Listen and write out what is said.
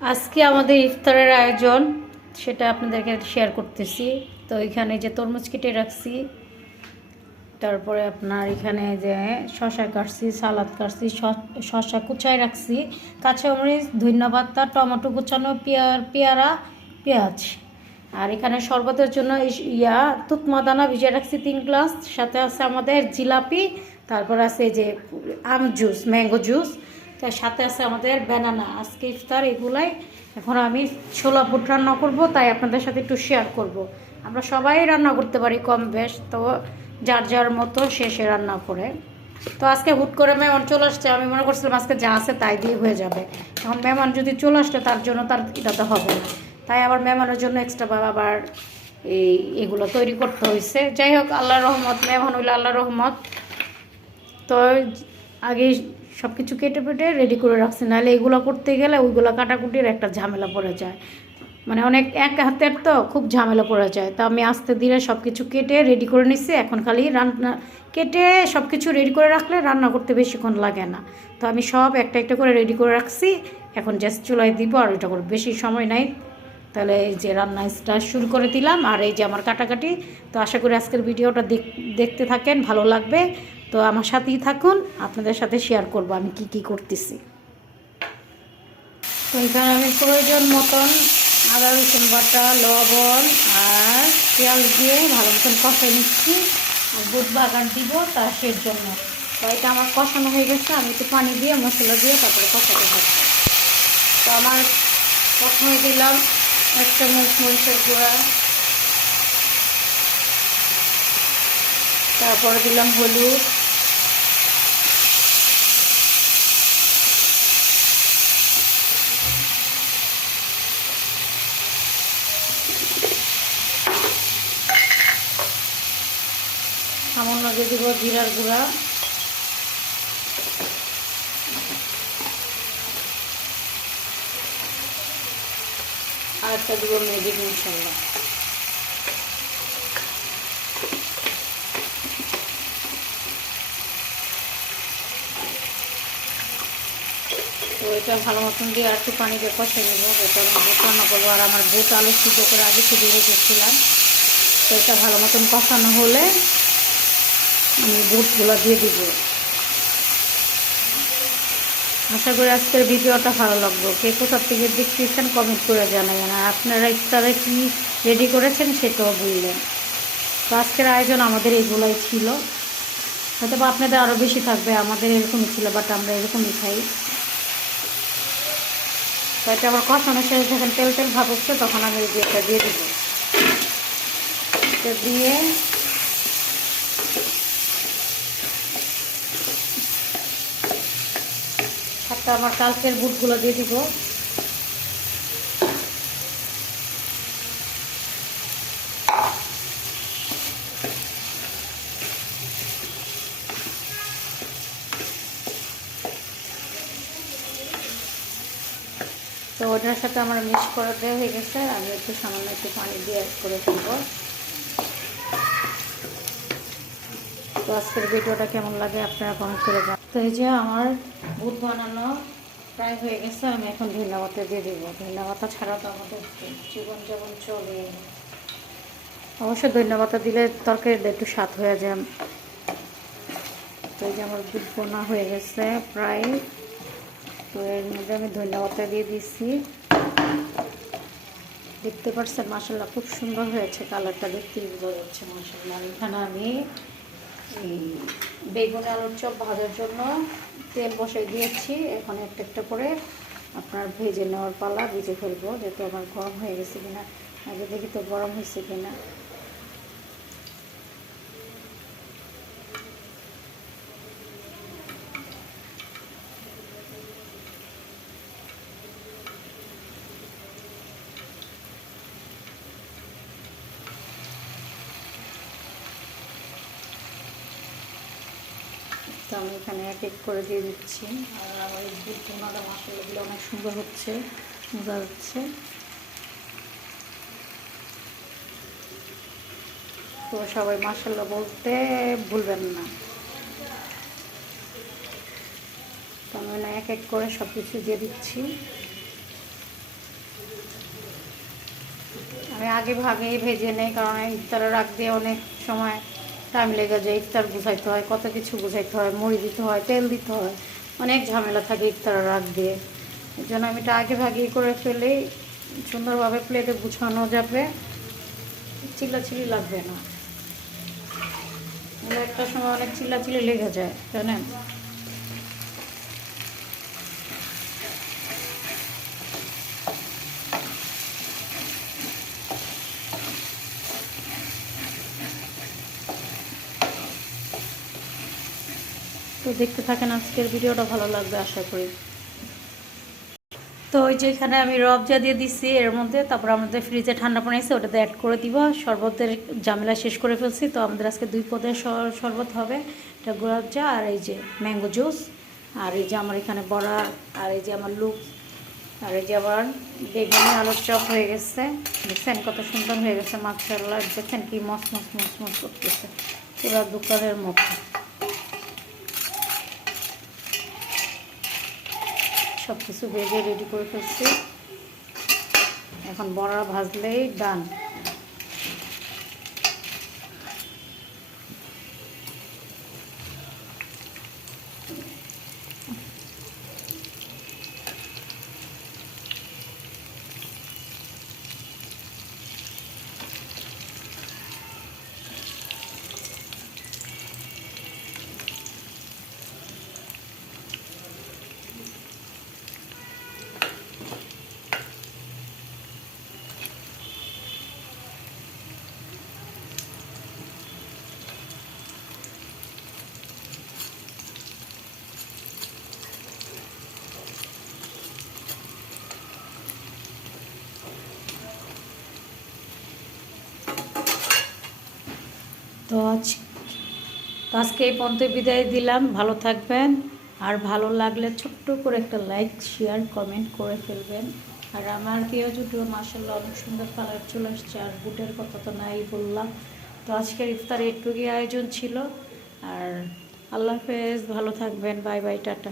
আজকে আমাদের ইফতারের আয়োজন সেটা আপনাদেরকে শেয়ার করতেছি। তো এখানে যে তরমুজ কেটে রাখছি, তারপরে আপনার এখানে যে শসা কাটছি, সালাদ কাটছি, শসা কুচায় রাখছি, কাঁচামরিচ, ধনিয়া পাতা, টমেটো কুচানো, পেয়ারা, পেঁয়াজ। আর এখানে শরবতের জন্য তুতমা দানা ভিজিয়ে রাখছি 3 গ্লাস। সাথে আছে আমাদের জিলাপি, তারপর আছে এই যে আম জুস, ম্যাঙ্গো জুস, তার সাথে আছে আমাদের ব্যানানা। আজকে ইফতার এগুলাই। এখন আমি ছোলা বুট রান্না করব, তাই আপনাদের সাথে একটু শেয়ার করব। আমরা সবাই রান্না করতে পারি কম বেশ, তো যার যার মতো শেষে রান্না করে। তো আজকে হুট করে মেহমান চলে আসছে, আমি মনে করছিলাম আজকে যা আছে তাই দিয়ে হয়ে যাবে। এখন মেহমান যদি চলে আসলে তার জন্য তার এটা তো হবে না, তাই আবার মেহমানের জন্য এক্সট্রা আবার এগুলো তৈরি করতে হয়েছে। যাই হোক, আল্লাহর রহমত, মেহমান হইলে আল্লাহর রহমত। তো আগে সব কিছু কেটে পেটে রেডি করে রাখছি, নাহলে এগুলো করতে গেলে ওইগুলো কাটাকুটির একটা ঝামেলা পড়ে যায়। মানে অনেক এক হাতের তো খুব ঝামেলা পড়ে যায়। তা আমি আস্তে ধীরে সব কিছু কেটে রেডি করে নিচ্ছি। এখন খালি রান্না কেটে সব কিছু রেডি করে রাখলে রান্না করতে বেশিক্ষণ লাগে না। তো আমি সব একটা একটা করে রেডি করে রাখছি। এখন জাস্ট চুলায় দিব আর ওইটা করে, বেশি সময় নাই। তাহলে এই যে রান্না স্টার্ট শুরু করে দিলাম। আর এই যে আমার কাটাকাটি। তো আশা করি আজকের ভিডিওটা দেখতে থাকেন, ভালো লাগবে। তো আমার সাথেই থাকুন, আপনাদের সাথে শেয়ার করব আমি কি কি করতেছি। তো এখানে আমি প্রয়োজন মতন আদা রসুন বাটা, লবণ আর পেঁয়াজ দিয়ে ভালো মতন কষাই নিচ্ছি। আর বুট বাগার দিব তার সেই জন্য। তো এটা আমার কষানো হয়ে গেছে, আমি একটু পানি দিয়ে মশলা দিয়ে তারপরে কষাতে থাকবো। তো আমার প্রথমে দিলাম 1 চামচ মরিচের গুঁড়া, তারপরে দিলাম হলুদ, সামান্য দিয়ে দিব জিরার গুঁড়া, আর একটা দিব ম্যাজিক মশলা। তো এটা ভালো মতন দিয়ে আর একটু পানি দিয়ে কষে নেব। এটা আমি বুট রান্না করবো, আর আমার বুট আলু সিদ্ধ করে আগে সিদ্ধ রেখেছিলাম। তো এটা ভালো মতন কষানো হলে আমি বুটগুলো দিয়ে দিব। আশা করি আজকের ভিডিওটা ভালো লাগবে। কে কোথার থেকে দেখতেছেন কমেন্ট করে জানাবেন, আর আপনারা ইফতারে কী রেডি করেছেন সেটাও বললেন। তো আজকের আয়োজন আমাদের এগুলোই ছিল, হয়তো বা আপনাদের আরও বেশি থাকবে, আমাদের এরকমই ছিল, বাট আমরা এরকমই খাই। তো এটা আবার কষানো শেষ, যখন তেল তেল ভাব হচ্ছে তখন আমি এটা দিয়ে দেবো। এটা দিয়ে সাথে আমার কালকের বুটগুলো দিয়ে দিব। তো ওটার সাথে আমার মিক্স করে দেওয়া হয়ে গেছে। আমি একটু সামান্য একটু পানি দিয়ে অ্যাড করে ফেলবো। তো আজকের ভিডিওটা কেমন লাগে আপনারা কমেন্ট করে জানান। তো এই যে আমার বুট বানানো প্রায় হয়ে গেছে, আমি এখন ধনিয়া পাতা দিয়ে দেবো। ধনিয়া পাতা ছাড়া তো আমাদের জীবন যেমন চলে, অবশ্যই ধনিয়া পাতা দিলে তরকারিটা একটু স্বাদ হয়ে যায়। তো এই যে আমার বুট বোনা হয়ে গেছে প্রায়। তো এর মধ্যে আমি ধনিয়া পাতা দিয়ে দিচ্ছি। দেখতে পাচ্ছেন মাশাআল্লাহ খুব সুন্দর হয়েছে, কালারটা দেখতেই বোঝা যাচ্ছে মাশাআল্লাহ। এখানে আমি এই বেগুন আলুর চপ ভাজার জন্য তেল বসাই দিয়েছি। এখন একটা একটা করে আপনার ভেজে নেওয়ার পালা, ভেজে ফেলবো। যেহেতু আমার গরম হয়ে গেছে কিনা আগে দেখি তো গরম হয়েছে কিনা। তো আমি এখানে এক এক করে দিয়ে দিচ্ছি। আর আমার এই বুট ভুনাটা মাশাআল্লাহ অনেক সুন্দর হচ্ছে, মজা হচ্ছে। তো সবাই মাশাআল্লাহ বলতে ভুলবেন না। তো আমি এক এক করে সব কিছু দিয়ে দিচ্ছি। আমি আগে ভাগেই ভেজে নেই, কারণ ইফতারের আগ দিয়ে অনেক সময় টাইম লেগে যায়। ইফতার গুছাইতে হয়, কত কিছু গুছাইতে হয়, মুড়ি দিতে হয়, তেল দিতে হয়, অনেক ঝামেলা থাকে ইফতারের আগ দিয়ে। এই জন্য আমি এটা আগে ভাগেই করে ফেলেই সুন্দরভাবে প্লেটে গুছানো যাবে, চিল্লাচিল্লি লাগবে না। একটা সময় অনেক চিল্লাচিল্লি লেগে যায়, জানেন। তো দেখতে থাকেন আজকের ভিডিওটা, ভালো লাগবে আশা করি। তো ওই যে এখানে আমি রবজা দিয়ে দিচ্ছি এর মধ্যে, তারপর আমাদের ফ্রিজে ঠান্ডা পানি আছে ওটাতে অ্যাড করে দিব। শরবতের ঝামেলা শেষ করে ফেলছি, তো আমাদের আজকে 2 পদের শরবত হবে। এটা গোলাপজা আর এই যে ম্যাঙ্গো জুস, আর এই যে আমার এখানে বড়া, আর এই যে আমার লুক, আর এই যে আবার বেগুনি আলুর চপ হয়ে গেছে। দেখছেন কত সুন্দর হয়ে গেছে, মাশাআল্লাহ। দেখছেন কি মস মস মস মস করতেছে, পুরো দোকানের মতো। সব কিছু ভেজে রেডি করে ফেলছি, এখন বড়া ভাজলেই ডান। তো আজকে এই পর্যন্ত বিদায় দিলাম। ভালো থাকবেন, আর ভালো লাগলে ছোট্ট করে একটা লাইক শেয়ার কমেন্ট করে ফেলবেন। আর আমার পেঁয়াজ উঠেও মাশাআল্লাহ অনেক সুন্দর কালার চলে আসছে, আর বুটের কথা তো নাই বললাম। তো আজকের ইফতারে একটুকুই আয়োজন ছিল। আর আল্লাহ হাফেজ, ভালো থাকবেন, বাই বাই, টাটা।